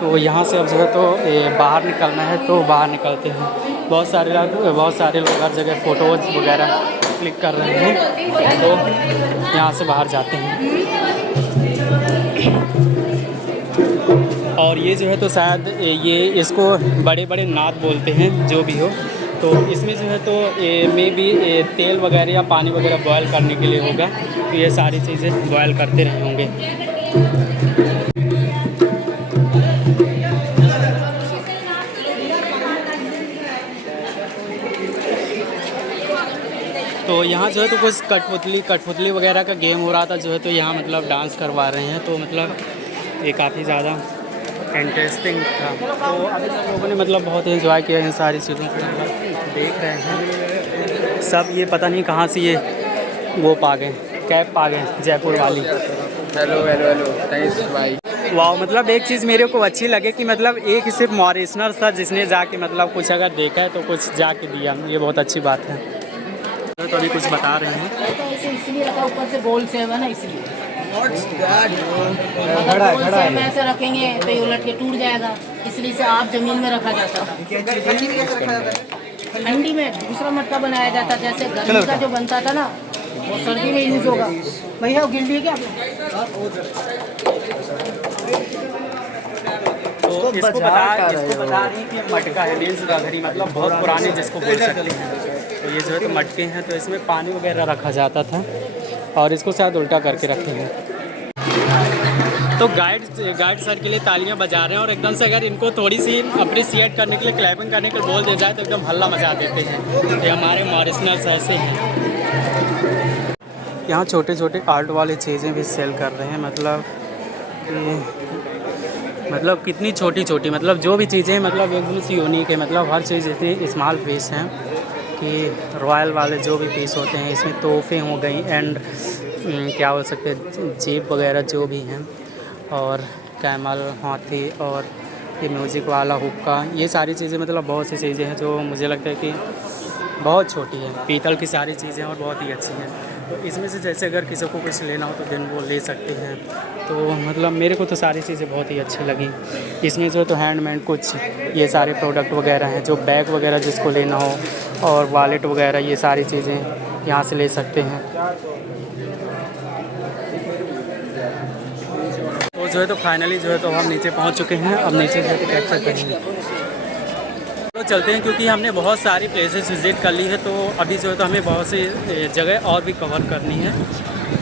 तो यहाँ से अब जो है तो बाहर निकलना है तो बाहर निकलते हैं। बहुत सारे लोग हर जगह फ़ोटोज़ वगैरह क्लिक कर रहे हैं, तो यहाँ से बाहर जाते हैं। और ये जो है तो शायद ये इसको बड़े नाद बोलते हैं जो भी हो। तो इसमें जो है तो मे बी तेल वगैरह या पानी वगैरह बॉयल करने के लिए होगा, तो ये सारी चीज़ें बॉयल करते रहे होंगे। तो यहाँ जो है तो कुछ कठपुतली वगैरह का गेम हो रहा था, जो है तो यहाँ मतलब डांस करवा रहे हैं, तो मतलब ये काफ़ी ज़्यादा इंटरेस्टिंग था। तो अभी सब लोगों ने मतलब बहुत एंजॉय किया इन सारी चीज़ों को, मतलब देख रहे हैं सब। ये पता नहीं कहाँ से ये वो पा गए, कैप पा गए जयपुर वाली। हेलो थैंक्स भाई। वाह, मतलब एक चीज़ मेरे को अच्छी लगे कि मतलब एक सिर्फ मॉरिशनर था जिसने जाके मतलब कुछ अगर देखा है तो कुछ जाके दिया, ये बहुत अच्छी बात है। तो अभी कुछ बता रहे हैं। ऐसे इसलिए रखा, ऊपर से गोल सेव है ना इसलिए। अगर खड़ा है, गोल खड़ा है। सेव में ऐसे रखेंगे तो ये उलट के टूट जाएगा, इसलिए से आप जमीन में रखा जाता था। ठंडी में दूसरा मटका बनाया जाता, जैसे गर्मी का जो बनता था ना वो सर्दी में यूज होगा। भैया वो गिल्ली है क्या? तो इसको बता रही हैं कि ये मटका है, मीन्स गाघरी, मतलब बहुत पुराने जिसको बोल सकते हैं। तो ये जो है तो मटके हैं, तो इसमें पानी वगैरह रखा जाता था और इसको शायद उल्टा करके रखे हैं। तो गाइड सर के लिए तालियां बजा रहे हैं और एकदम से अगर इनको थोड़ी सी अप्रिसिएट करने के लिए, क्लैपिंग करने के लिए बोल दिया जाए तो एकदम हल्ला मचा देते हैं। ये हमारे मॉरिशनर्स ऐसे हैं। यहाँ छोटे छोटे आर्ट वाली चीज़ें भी सेल कर रहे हैं, मतलब कितनी छोटी छोटी, मतलब जो भी चीज़ें मतलब एकदम सी यूनिक है, मतलब हर चीज़ इतनी स्मॉल पीस हैं कि रॉयल वाले जो भी पीस होते हैं इसमें तोहफे हो गई एंड क्या बोल सकते हैं, जीप वगैरह जो भी हैं, और कैमल, हाथी और ये म्यूज़िक वाला हुक्का, ये सारी चीज़ें मतलब बहुत सी चीज़ें हैं जो मुझे लगता है कि बहुत छोटी है। पीतल की सारी चीज़ें और बहुत ही अच्छी हैं। तो इसमें से जैसे अगर किसी को कुछ लेना हो तो दिन वो ले सकते हैं। तो मतलब मेरे को तो सारी चीज़ें बहुत ही अच्छी लगी। इसमें जो तो हैंडमेड कुछ ये सारे प्रोडक्ट वगैरह हैं, जो बैग वगैरह जिसको लेना हो और वॉलेट वगैरह, ये सारी चीज़ें यहाँ से ले सकते हैं। तो जो है तो फाइनली जो है तो हम नीचे पहुँच चुके हैं। अब नीचे जो है तो कैप्चर करेंगे, तो चलते हैं क्योंकि हमने बहुत सारी प्लेसेस विज़िट कर ली है। तो अभी जो है तो हमें बहुत सी जगह और भी कवर करनी है,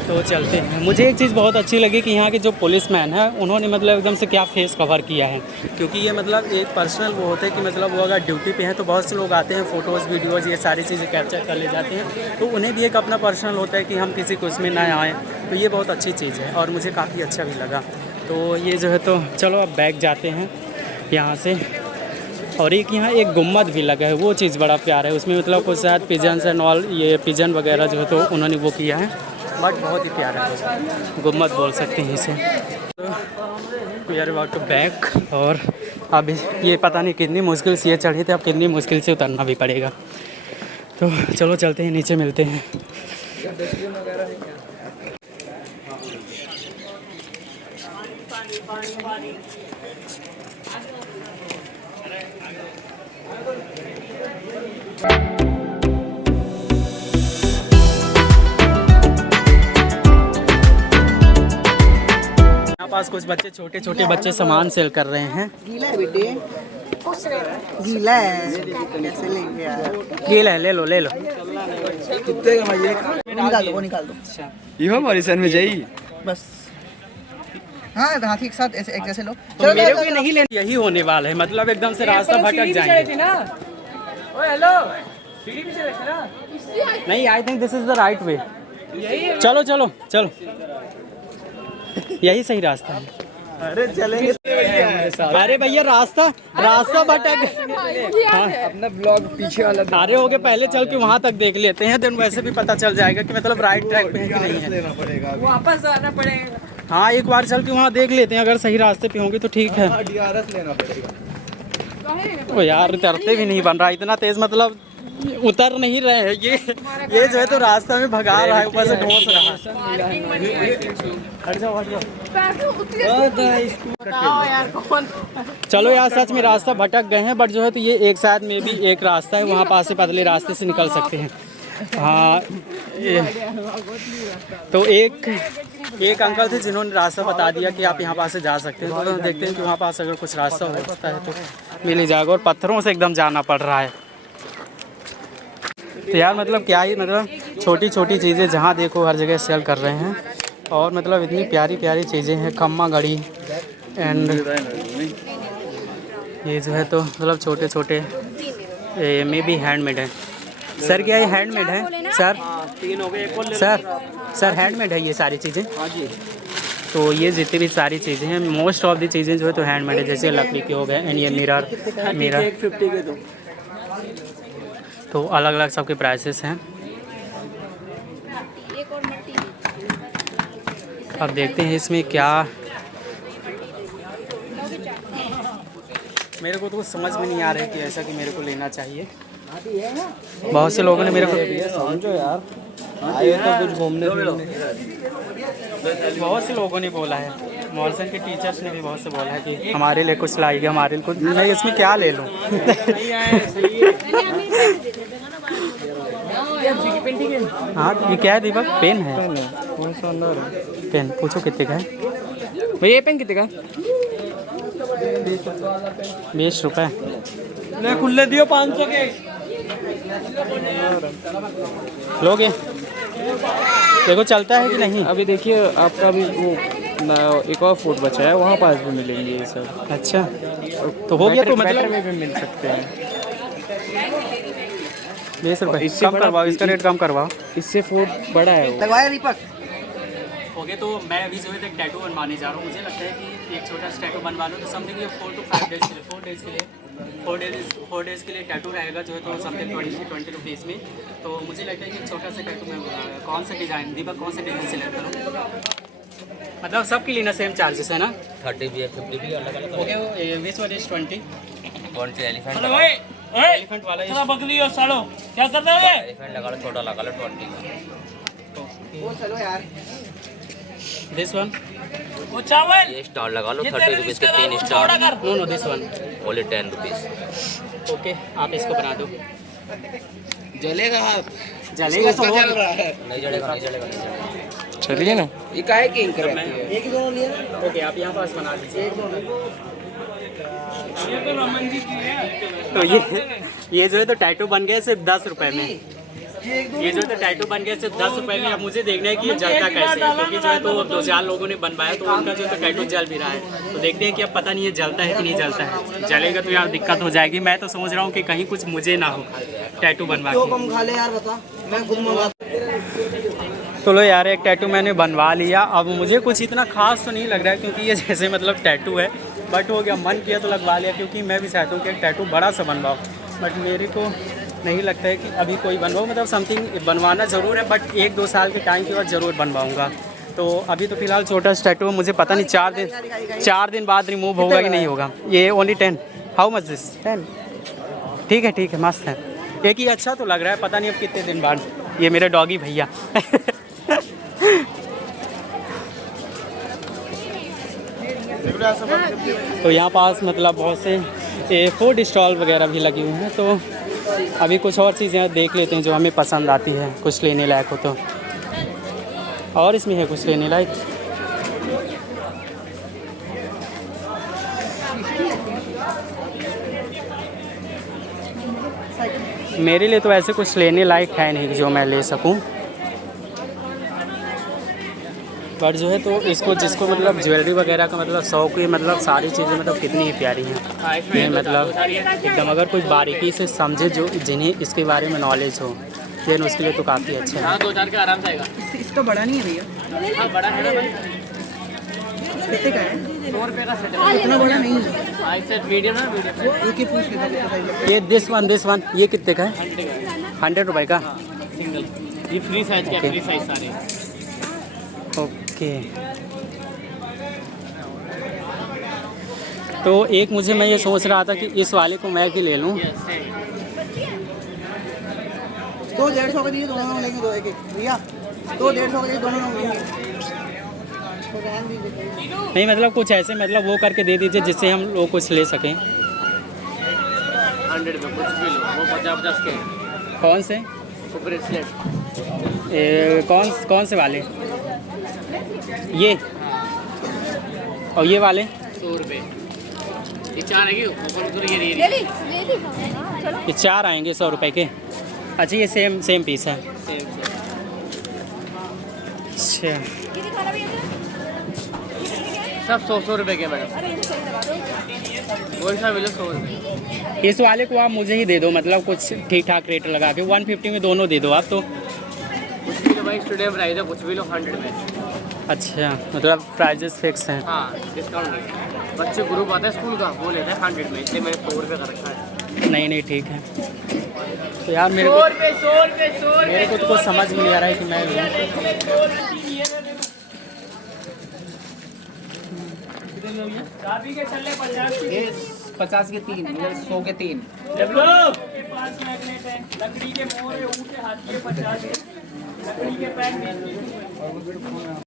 तो चलते हैं। मुझे एक चीज़ बहुत अच्छी लगी कि यहाँ के जो पुलिसमैन है उन्होंने मतलब एकदम से क्या फेस कवर किया है, क्योंकि ये मतलब एक पर्सनल वो होता है कि मतलब वो अगर ड्यूटी पे हैं तो बहुत से लोग आते हैं, फ़ोटोज़ वीडियोज़ ये सारी चीज़ें कैप्चर कर ले जाते हैं, तो उन्हें भी एक अपना पर्सनल होता है कि हम किसी को उसमें ना आएँ। तो ये बहुत अच्छी चीज़ है और मुझे काफ़ी अच्छा भी लगा। तो ये जो है तो चलो अब बैक जाते हैं यहाँ से। और एक यहाँ एक गुम्बद भी लगा है, वो चीज़ बड़ा प्यारा है। उसमें मतलब कुछ शायद पिजन्स एंड ऑल, ये पिजन वगैरह जो है तो उन्होंने वो किया है, बट बहुत ही प्यारा है, गुम्बद बोल सकते हैं इसे। तो we are about to back, और अब ये पता नहीं कितनी मुश्किल से ये चढ़े थे, अब कितनी मुश्किल से उतरना भी पड़ेगा। तो चलो चलते हैं, नीचे मिलते हैं। यहाँ पास कुछ बच्चे, छोटे छोटे बच्चे सामान सेल कर रहे हैं। गीला है बेटे, गीला है, कैसे लेंगे यार? गीला है, ले लो ले लो। कितने का भाई? निकाल दो, वो निकाल दो यो मॉरिसन में जाइए बस। हाँ हाथी के साथ ऐसे एक जैसे लो। तो मेरे को ये नहीं लेना, यही होने वाला है, मतलब एकदम से रास्ता भटक जाएंगे। नहीं, I think this is the right way. चलो चलो चलो, यही सही रास्ता है। अरे चलेंगे। अरे भैया रास्ता भटक। हाँ, अपना ब्लॉग पीछे वाला अरे हो गए, पहले चल के वहाँ तक देख लेते हैं, देन वैसे भी पता चल जाएगा कि मतलब राइट ट्रैक पे है कि नहीं है। वापस आना पड़ेगा। हाँ, एक बार चल के वहाँ देख लेते हैं, अगर सही रास्ते पे होंगे तो ठीक है। DRS लेना पड़ेगा। ओ यार, उतरते भी नहीं बन रहा इतना तेज, मतलब उतर नहीं रहे हैं ये जो है तो रास्ता में भगा रहा है, ऊपर से ढोस रहा है। हट जाओ हट जाओ। चलो यार, सच में रास्ता भटक गए हैं, बट जो है तो ये एक साथ में भी एक रास्ता है, वहाँ पास से पतले रास्ते से निकल सकते हैं। हाँ, तो एक अंकल थे जिन्होंने रास्ता बता दिया कि आप यहाँ पास से जा सकते हैं। तो देखते हैं कि वहाँ पास अगर कुछ रास्ता होता है तो मिल ही जाएगा, और पत्थरों से एकदम जाना पड़ रहा है। तो यार मतलब क्या ही, मतलब छोटी छोटी चीज़ें जहाँ देखो हर जगह सेल कर रहे हैं, और मतलब इतनी प्यारी प्यारी चीज़ें हैं, खम्मा घड़ी एंड ये जो है तो मतलब छोटे छोटे मे बी हैंडमेड है। सर क्या ये हैंडमेड है सर? तीन हो गए, एक और ले लो। सर हैंडमेड है ये सारी चीज़ें? हाँ जी। तो ये जितनी भी सारी चीज़ें हैं, मोस्ट ऑफ दी चीज़ें जो है तो हैंडमेड है, जैसे लकड़ी के हो गए एंड ये मिरर 50 के दो। तो अलग अलग सबके प्राइसेस हैं। अब देखते हैं इसमें क्या, मेरे को तो कुछ समझ में नहीं आ रहा है कि ऐसा कि मेरे को लेना चाहिए। बहुत से लोगों ने मेरे को समझो यार। आए तो कुछ घूमने फिरने। बहुत से लोगों ने बोला है, मॉलसन के टीचर्स ने भी बहुत से बोला है कि हमारे लिए कुछ लाएगी, हमारे लिए कुछ। मैं इसमें क्या ले लूँ? हाँ ये क्या है दीपक? पेन है? कौन सा अंदर है? पेन पूछो कितने का है? भैया ये पेन कितने का? 20 रुपये। ले खुले दियो 500 के। लोगे? देखो चलता है कि नहीं। अभी देखिए आपका अभी वो एक और फूड बचा है, वहाँ पास भी मिलेंगे ये सब। अच्छा तो हो गया, तो बैटर मतलब में भी मिल सकते हैं। 20 रुपये इससे कम बड़ा- करवाओ, इसका रेट कम करवाओ। इससे फूड बड़ा है वो। लगवाया दीपक? ओके तो मैं अभी जो है एक टैटू बनवाने जा रहा हूँ। मुझे लगता है कि एक छोटा सा टैटू बनवा लूँ तो समथिंग ये 4 to 5 डेज़ के लिए 4 डेज़ के लिए टैटू रहेगा जो है तो समथिंग 20 रुपीज़ में। तो मुझे लगता है कि एक छोटा सा टैटू मैं कौन सा डिज़ाइन दीपक, कौन सा डिज़ाइन सिलेक्ट करूँ? मतलब सबके लिए ना सेम चार्जेस है ना? 30 भी है, 50 भी अलग अलग ओके विच वन इज 20? कौन सी एलिफेंट एलिफेंट वाला बकरी और सालो क्या कर रहे हो? एलिफेंट लगा लो, छोटा लगा लो 20 वो चलो यार। This one? ये स्टार लगा लो 30 रुपीज़ के 3 star no this one. Only 10 rupees. Okay आप इसको बना दो। जलेगा जलेगा तो नहीं जलेगा, नहीं जलेगा, नहीं जलेगा। चलिए ना। ये काहे की इंक मैं एक ही दोनों लिए। ओके आप यहाँ पास बना दीजिए। तो ये जो है तो टैटू बन गया सिर्फ 10 रुपए में। ये जो है तो टैटू बन गया सिर्फ 10 रुपए में। अब मुझे देखना है कि ये जलता कैसे है, क्योंकि जो है तो 2-4 लोगों ने बनवाया तो उनका जो है तो टैटू जल भी रहा है। तो देखते हैं कि अब पता नहीं ये जलता है कि नहीं जलता है। जलेगा तो यार दिक्कत हो जाएगी। मैं तो समझ रहा हूँ कि कहीं कुछ मुझे ना हो टैटू बनवा के। कम खा ले यार, बता मैं खुद मंगा। तो लो यार एक टैटू मैंने बनवा लिया। अब मुझे कुछ इतना खास तो नहीं लग रहा है क्योंकि ये जैसे मतलब टैटू है, बट हो गया, मन किया तो लगवा लिया। क्योंकि मैं भी चाहता हूँ कि एक टैटू बड़ा सा बनवाओ, बट मेरे को नहीं लगता है कि अभी कोई बनवाओ। मतलब समथिंग बनवाना ज़रूर है, बट 1-2 साल के टाइम के बाद ज़रूर बनवाऊँगा। तो अभी तो फिलहाल छोटा सा टैटू है। मुझे पता नहीं 4 दिन बाद रिमूव होगा कि नहीं होगा। ये ओनली 10। How much this? 10। ठीक है मस्त है। एक ही अच्छा तो लग रहा है, पता नहीं अब कितने दिन बाद। ये मेरे डॉगी भैया तो यहाँ पास मतलब बहुत से फूड स्टॉल वगैरह भी लगी हुई हैं। तो अभी कुछ और चीज़ें देख लेते हैं जो हमें पसंद आती है, कुछ लेने लायक हो तो। और इसमें है कुछ लेने लायक? मेरे लिए तो ऐसे कुछ लेने लायक है नहीं जो मैं ले सकूं। बट जो है तो इसको जिसको मतलब ज्वेलरी वगैरह का मतलब शौक है, मतलब सारी चीज़ें मतलब कितनी ही प्यारी हैं। ये मतलब एकदम अगर कोई बारीकी से समझे, जो जिन्हें इसके बारे में नॉलेज हो, फिर उसके लिए तो काफ़ी अच्छा है। 2-4 के आराम से आएगा। इसका बड़ा नहीं है भैया? हाँ बड़ा है ना भाई, कितने का है? 100 रुपये का सेट है। इतना बड़ा नहीं है। आई सेट मीडियम है, मीडियम है। एक ही पूछ लेता हूँ। ये दिस वन ये कितने का है? 100 रुपये का सिंगल। ये फ्री साइज का, फ्री साइज सारे। ओके तो एक मुझे मैं ये सोच रहा था कि इस वाले को मैं भी ले लूँ। 200-150 के लिए दोनों लेंगे, 2 एक भैया 200-150 के लिए दोनों लेंगे। नहीं मतलब कुछ ऐसे मतलब वो करके दे दीजिए जिससे हम लोग कुछ ले सकें। 100 में कुछ भी लो, वो 50-50 के हैं। कौन से? वो ब्रेसलेट कौन से वाले? ये और ये वाले 100 रुपये। ये 4 है, ये 4 आएंगे 100 रुपये के। अच्छा ये सेम पीस है। अच्छा सब 100 रुपये के मैडम। वही सा मिले 100 रुपये। इस वाले को आप मुझे ही दे दो, मतलब कुछ ठीक ठाक रेट लगा के 150 में दोनों दे दो आप तो। कुछ भी लो भाई, स्टूडेंट प्राइस है, कुछ भी लो 100 में। अच्छा मतलब प्राइजेस फिक्स हैं। हाँ डिस्काउंट नहीं। बच्चे ग्रुप आता है स्कूल का, वो लेते हैं 100 में, इसलिए मैंने 100 रुपये का रखा है। नहीं ठीक है। तो यार मेरे को तो कुछ समझ नहीं आ रहा है कि मैं लूँ। 50 के 3, 100 के 3।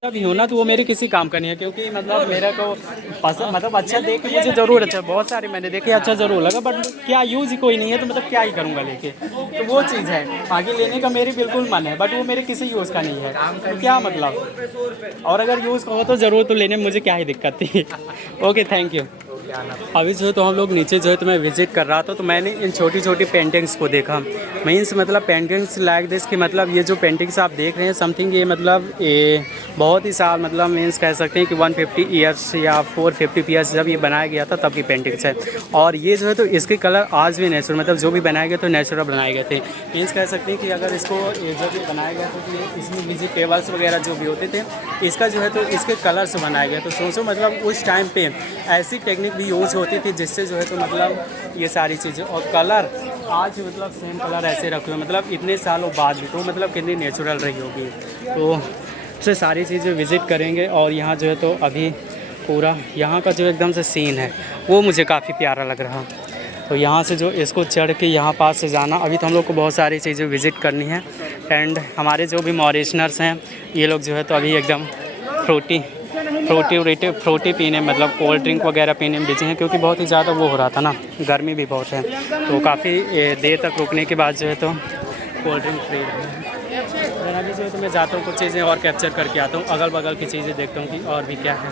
अभी हो ना तो वो मेरे किसी काम का नहीं है, क्योंकि मतलब मेरा को पसंद मतलब अच्छा देख के मुझे ज़रूर अच्छा, बहुत सारे मैंने देखे अच्छा ज़रूर लगा, बट क्या यूज़ ही कोई नहीं है तो मतलब क्या ही करूँगा लेके, तो वो चीज़ है। आगे लेने का मेरे बिल्कुल मन है, बट वो मेरे किसी यूज़ का नहीं है, तो क्या मतलब, और अगर यूज़ का हो तो ज़रूर, तो लेने में मुझे क्या ही दिक्कत थी। Okay, thank you. अभी जो है तो हम लोग नीचे जो है तो मैं विज़िट कर रहा था, तो मैंने इन छोटी छोटी पेंटिंग्स को देखा। मीन्स मतलब पेंटिंग्स लाइक दिस कि मतलब ये जो पेंटिंग्स आप देख रहे हैं समथिंग ये मतलब ये बहुत ही साल मतलब मीन्स कह सकते हैं कि 150 ईयर्स या 450 ईयर्स जब ये बनाया गया था तब की पेंटिंग्स है। और ये जो है तो इसके कलर आज भी नेचुरल मतलब जो भी बनाए गए तो नेचुरल बनाए गए थे। मीन्स कह सकते हैं कि अगर इसको जब ये बनाया गया था तो ये इसमें वेजिटेबल्स वगैरह जो भी होते थे इसका जो है तो इसके कलर से बनाया गया। तो सोचो मतलब उस टाइम पे ऐसी टेक्निक भी यूज़ होती थी जिससे जो है तो मतलब ये सारी चीज़ें, और कलर आज मतलब सेम कलर ऐसे रखे हुए मतलब इतने सालों बाद भी, तो मतलब कितनी नेचुरल रही होगी। तो से सारी चीज़ें विज़िट करेंगे। और यहाँ जो है तो अभी पूरा यहाँ का जो एकदम से सीन है वो मुझे काफ़ी प्यारा लग रहा। तो यहाँ से जो इसको चढ़ के यहाँ पास से जाना, अभी तो हम लोग को बहुत सारी चीज़ें विज़िट करनी है। एंड हमारे जो भी मॉरिशनर्स हैं ये लोग जो है तो अभी एकदम फ्रूटी पीने मतलब कोल्ड ड्रिंक वगैरह पीने में बिजी हैं, क्योंकि बहुत ही ज़्यादा वो हो रहा था ना, गर्मी भी बहुत है, तो काफ़ी देर तक रुकने के बाद जो है तो कोल्ड ड्रिंक फ्री रहे। अभी जो है तो मैं जाता हूँ कुछ चीज़ें और कैप्चर करके आता हूँ, अगल बगल की चीज़ें देखता हूँ कि और भी क्या है।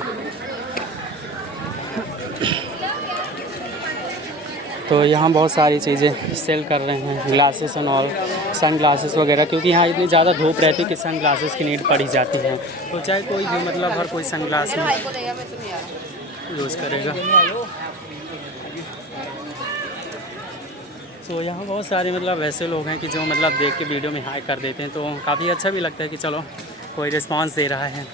तो यहाँ बहुत सारी चीज़ें सेल कर रहे हैं, glasses and all, sun glasses वगैरह, क्योंकि यहाँ इतनी ज़्यादा धूप रहती है कि सन ग्लासेस की नीड पड़ी जाती है। तो चाहे कोई भी मतलब हर कोई सन ग्लास यूज़ करेगा। तो यहाँ बहुत सारे मतलब वैसे लोग हैं कि जो मतलब देख के वीडियो में हाई कर देते हैं, तो काफ़ी अच्छा भी लगता है कि चलो कोई रिस्पांस दे रहा है।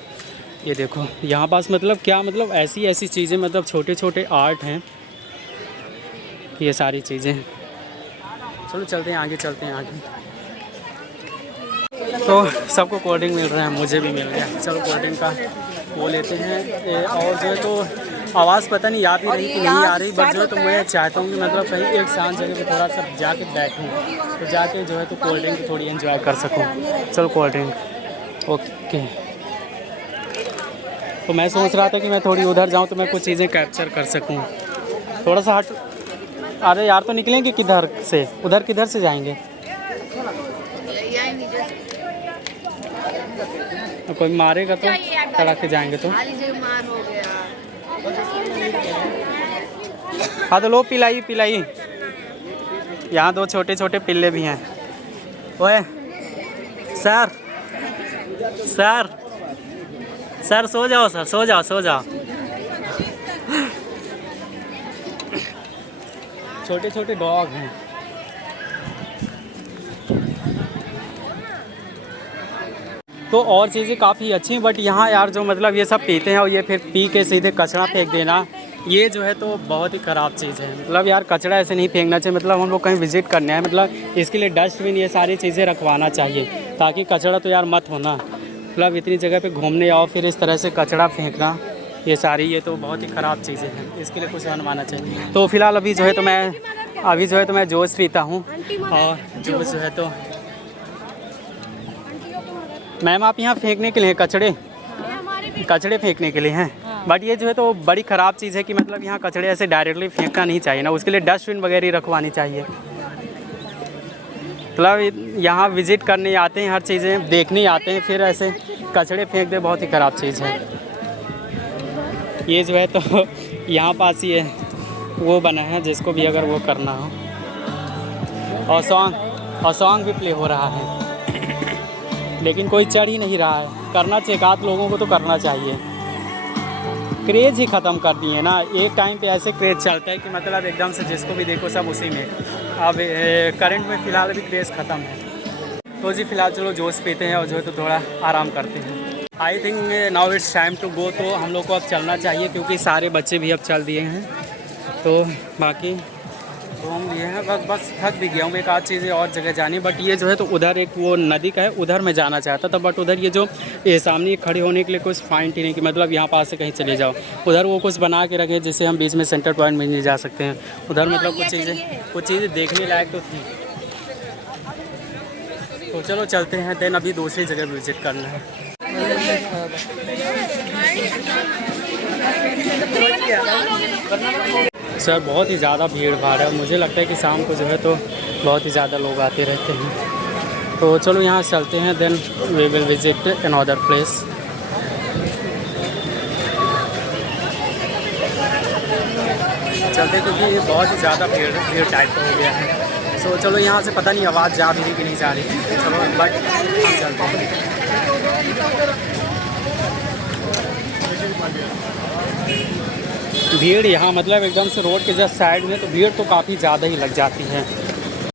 ये देखो यहाँ पास मतलब क्या मतलब ऐसी चीज़ें मतलब छोटे छोटे आर्ट हैं, ये सारी चीज़ें। चलो चलते हैं आगे, चलते हैं आगे। तो सबको कोल्ड ड्रिंक मिल रहा है, मुझे भी मिल गया। चलो कोल्ड ड्रिंक का वो लेते हैं। और जो है तो आवाज़ पता नहीं आ भी रही कि नहीं आ रही, बट जो है तो मैं चाहता हूँ कि मतलब कहीं एक शांत जगह पे थोड़ा सा जाके बैठूँ, तो जाके जो है तो कोल्ड ड्रिंक थोड़ी एंजॉय कर सकूँ। चलो कोल्ड ड्रिंक ओके। तो मैं सोच रहा था कि मैं थोड़ी उधर जाऊँ तो मैं कुछ चीज़ें कैप्चर कर सकूँ। थोड़ा सा हट, अरे यार तो निकलेंगे किधर से, उधर किधर से जाएंगे? तो कोई मारेगा तो तड़ा के जाएंगे तो। हाँ तो लो पिलाई। यहाँ दो छोटे छोटे पिल्ले भी हैं। ओए सर सो जाओ सर, सो जाओ। छोटे छोटे डॉग हैं। तो और चीज़ें काफ़ी अच्छी हैं, बट यहाँ यार जो मतलब ये सब पीते हैं और ये फिर पी के सीधे कचरा फेंक देना, ये जो है तो बहुत ही ख़राब चीज़ है। मतलब यार कचरा ऐसे नहीं फेंकना चाहिए। मतलब हम लोग कहीं विज़िट करने हैं, मतलब इसके लिए डस्टबिन ये सारी चीज़ें रखवाना चाहिए, ताकि कचरा तो यार मत होना। मतलब इतनी जगह पे घूमने आओ फिर इस तरह से कचरा फेंकना, ये सारी ये तो बहुत ही ख़राब चीज़ें हैं, इसके लिए कुछ बनवाना चाहिए। तो फिलहाल अभी जो है तो मैं जूस पीता हूँ। और जूस जो है तो मैम आप यहाँ फेंकने के लिए कचड़े फेंकने के लिए हैं, बट ये जो है तो बड़ी ख़राब चीज़ है कि मतलब यहाँ कचड़े ऐसे डायरेक्टली फेंकना नहीं चाहिए ना, उसके लिए डस्टबिन वगैरह रखवानी चाहिए। मतलब यहाँ विज़िट करने आते हैं, हर चीज़ें देखने आते हैं, फिर ऐसे कचड़े फेंक दे, बहुत ही ख़राब चीज़ है। ये जो है तो यहाँ पास ये वो बना है जिसको भी अगर वो करना हो, और सॉन्ग भी प्ले हो रहा है, लेकिन कोई चढ़ ही नहीं रहा है। करना चाहिए, आध लोगों को तो करना चाहिए। क्रेज़ ही ख़त्म कर दिए ना, एक टाइम पे ऐसे क्रेज़ चलता है कि मतलब एकदम से जिसको भी देखो सब उसी में। अब करंट में फ़िलहाल अभी क्रेज़ ख़त्म है। तो जी फ़िलहाल चलो जूस पीते हैं और जो है तो थोड़ा आराम करते हैं। I think now it's time to go. तो हम लोग को अब चलना चाहिए, क्योंकि सारे बच्चे भी अब चल दिए हैं। तो बाकी घूम लिए हैं, बस थक भी गया हूँ। एक आध चीज़ें और जगह जानी, बट ये जो है तो उधर एक वो नदी का है, उधर मैं जाना चाहता था, बट उधर ये जो सामने खड़े होने के लिए कुछ पॉइंट ही नहीं कि मतलब यहाँ पास से कहीं चले जाओ। उधर वो कुछ बना के रखे जिससे हम बीच में सेंटर पॉइंट में नहीं जा सकते हैं। उधर मतलब कुछ चीज़ें देखने लायक तो थी। तो चलो चलते हैं, देन अभी दूसरी जगह विजिट करना है। सर बहुत ही ज़्यादा भीड़ भाड़ है, मुझे लगता है कि शाम को जो है तो बहुत ही ज़्यादा लोग आते रहते हैं। तो चलो यहाँ चलते हैं, then we will visit another place. चलते क्योंकि ये बहुत ही ज़्यादा भीड़ टाइप का हो गया है। सो चलो यहाँ से पता नहीं आवाज़ जा भी रही कि नहीं जा रही, चलो बट हम चलते हैं। भीड़ यहाँ मतलब एकदम से रोड के जस्ट साइड में, तो भीड़ तो काफ़ी ज़्यादा ही लग जाती है।